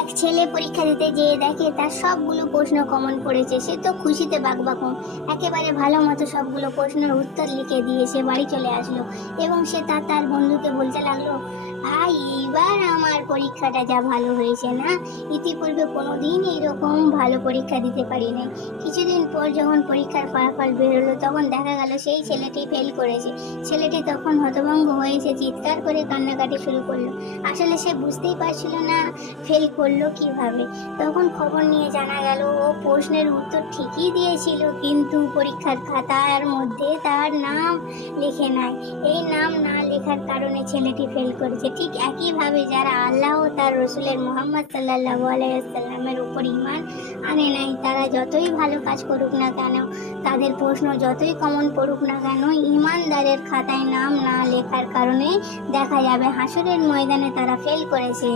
এক ছেলে পরীক্ষা দিতে যেয়ে দেখে তার সবগুলো প্রশ্ন কমন পড়েছে। সে তো খুশিতে বাকবাকুম, একেবারে ভালো মতো সবগুলো প্রশ্নের উত্তর লিখে দিয়ে সে বাড়ি চলে আসলো এবং সে তার বন্ধুকে বলতে লাগলো, ভাই এইবার আমার পরীক্ষাটা যা ভালো হয়েছে না, ইতিপূর্বে কোনোদিন এইরকম ভালো পরীক্ষা দিতে পারি নাই। কিছুদিন পর যখন পরীক্ষার ফলাফল বেরোলো তখন দেখা গেল সেই ছেলেটি ফেল করেছে। ছেলেটি তখন হতভম্ব হয়েছে, চিৎকার করে কান্নাকাটি শুরু করলো। আসলে সে বুঝতেই পারছিল না ফেল করলো কিভাবে। তখন খবর নিয়ে জানা গেল ও প্রশ্নের উত্তর ঠিকই দিয়েছিল, কিন্তু পরীক্ষার খাতার মধ্যে তার নাম লেখে নাই। এই নাম না লেখার কারণে ছেলেটি ফেল করেছে। ঠিক একইভাবে যারা আল্লাহ ও তার রসুলের মোহাম্মদ সাল্লাল্লাহু আলাইহি ওয়াসাল্লামের উপর ঈমান আনে নাই, তারা যতই ভালো কাজ করুক না কেন, তাদের প্রশ্ন যতই কমন পড়ুক না কেন, ঈমানদারের খাতায় নাম না লেখার কারণে দেখা যাবে হাসরের ময়দানে তারা ফেল করেছে।